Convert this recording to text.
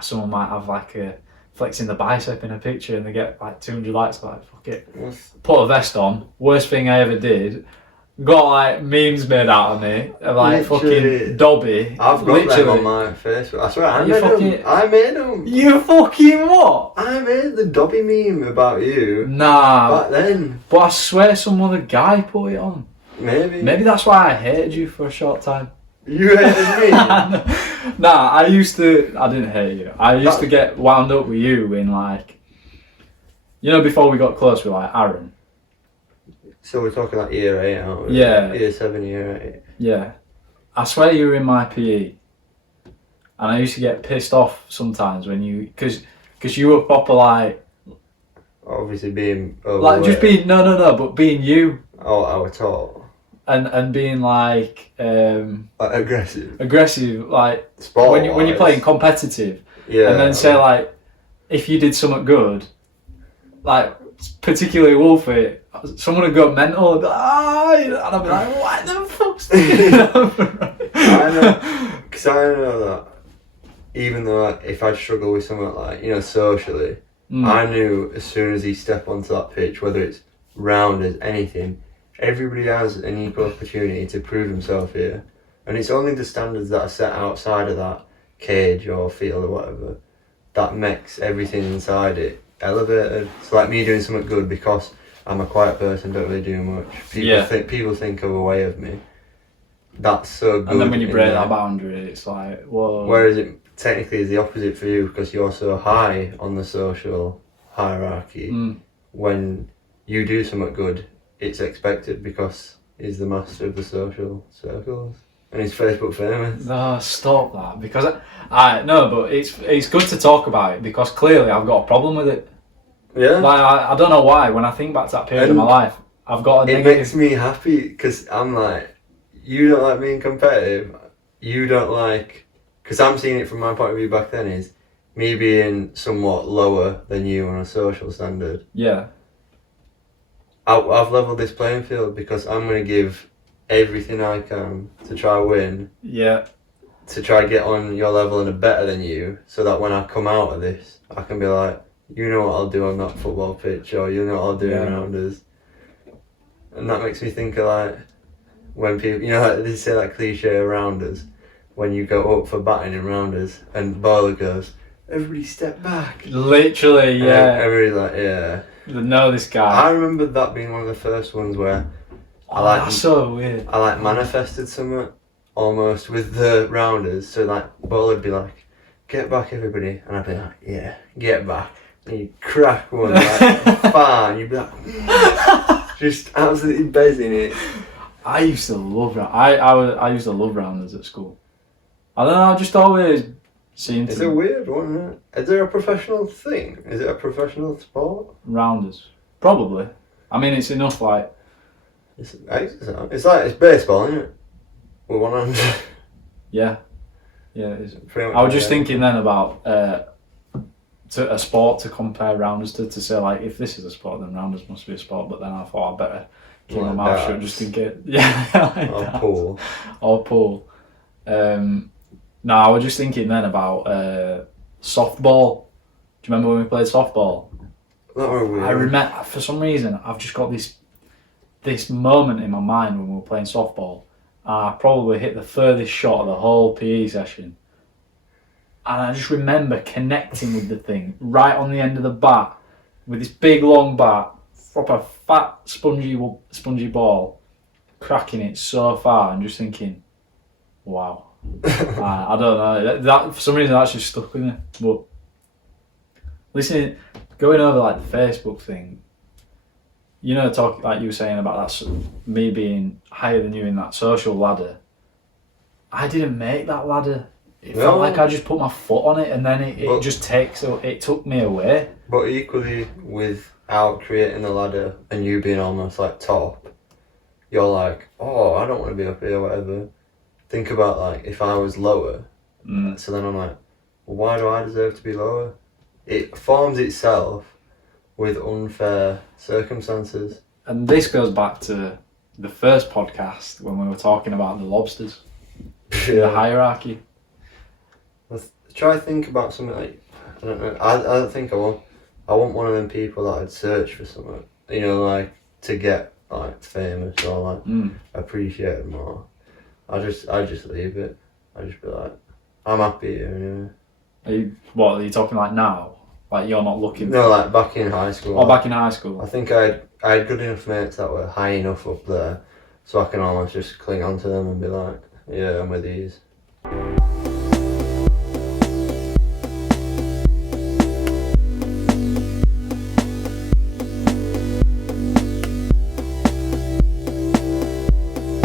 someone might have like a flexing the bicep in a picture and they get like 200 likes. Like, fuck it. Put a vest on. Worst thing I ever did. Got like memes made out of me. Like fucking Dobby. I've got them on my Facebook. I swear, I made them. You fucking what? I made the Dobby meme about you. Nah. Back then. But I swear some other guy put it on. Maybe that's why I hated you for a short time. You hated me? Nah, I didn't hate you. I used to get wound up with you in like, you know, before we got close with like Aaron. So we're talking like year 8, aren't we? Yeah. Year 7, year 8. Yeah. I swear you were in my PE. And I used to get pissed off sometimes when you, because you were proper like... Obviously being overweight. Like just being, no, but being you. Oh, I was tall. And being like... aggressive. Aggressive, like... Sport when you're playing competitive. Yeah. And then say like, if you did something good, like particularly Wolfie, someone would go mental and be like, and I'd be like, what the fuck's I know, because I know that even though if I'd struggle with something like, you know, socially, I knew as soon as he stepped onto that pitch, whether it's rounders, anything, everybody has an equal opportunity to prove himself here. And it's only the standards that are set outside of that cage or field or whatever that makes everything inside it elevated. It's like me doing something good because I'm a quiet person, don't really do much. People think of a way of me. That's so good. And then when you break that boundary, it's like, whoa. Whereas it technically is the opposite for you because you're so high on the social hierarchy. When you do something good, it's expected because he's the master of the social circles. And he's Facebook famous. No, stop that. Because no, but it's good to talk about it because clearly I've got a problem with it. Yeah. Like I don't know why. When I think back to that period of my life, I've got a negative. It makes me happy because I'm like, you don't like being competitive. You don't like, because I'm seeing it from my point of view back then is me being somewhat lower than you on a social standard. Yeah. I've leveled this playing field because I'm going to give everything I can to try win. Yeah. To try get on your level and better than you, so that when I come out of this, I can be like, you know what I'll do on that football pitch, or you know what I'll do in rounders. And that makes me think of like, when people, you know, like they say that cliche of rounders, when you go up for batting in rounders, and bowler goes, everybody step back. Literally, yeah. And everybody's like, yeah. They know this guy. I remember that being one of the first ones where that's so weird. I like manifested something almost with the rounders. So like bowler would be like, get back everybody, and I'd be like, yeah, get back. And you crack one like far, and you'd be like, just absolutely bezzing it. I used to love I used to love rounders at school. I don't know, I just always seemed to. It's a weird one, isn't it? Is there a professional thing? Is it a professional sport? Rounders, probably. I mean, it's enough like. It's like it's baseball, isn't it? With one hand. Yeah, it is. I was just thinking then about to a sport to compare rounders to say like if this is a sport then rounders must be a sport. But then I thought I better keep my mouth shut just in case. Yeah, like or pool. Or pool. No, I was just thinking then about softball. Do you remember when we played softball? That were weird. I remember for some reason I've just got this moment in my mind when we were playing softball. I probably hit the furthest shot of the whole PE session. And I just remember connecting with the thing right on the end of the bat with this big long bat, proper fat spongy ball, cracking it so far and just thinking, wow. I don't know. That for some reason that's just stuck with me. But listening, going over like the Facebook thing, you know, talk like you were saying about that, me being higher than you in that social ladder. I didn't make that ladder. It felt like I just put my foot on it, and then it took me away. But equally, without creating the ladder and you being almost like top, you're like, oh, I don't want to be up here, whatever. Think about like if I was lower. So then I'm like, well, why do I deserve to be lower? It forms itself with unfair circumstances. And this goes back to the first podcast when we were talking about the lobsters, the hierarchy. That's try to think about something like, I don't know. I don't think I want. I want one of them people that I'd search for something. You know, like to get like famous or like appreciated more. I just leave it. I just be like, I'm happy here anyway. Are you talking like now? Like you're not looking? No, like back in high school. Oh, back in high school. I think I had good enough mates that were high enough up there, so I can almost just cling on to them and be like, yeah, I'm with these.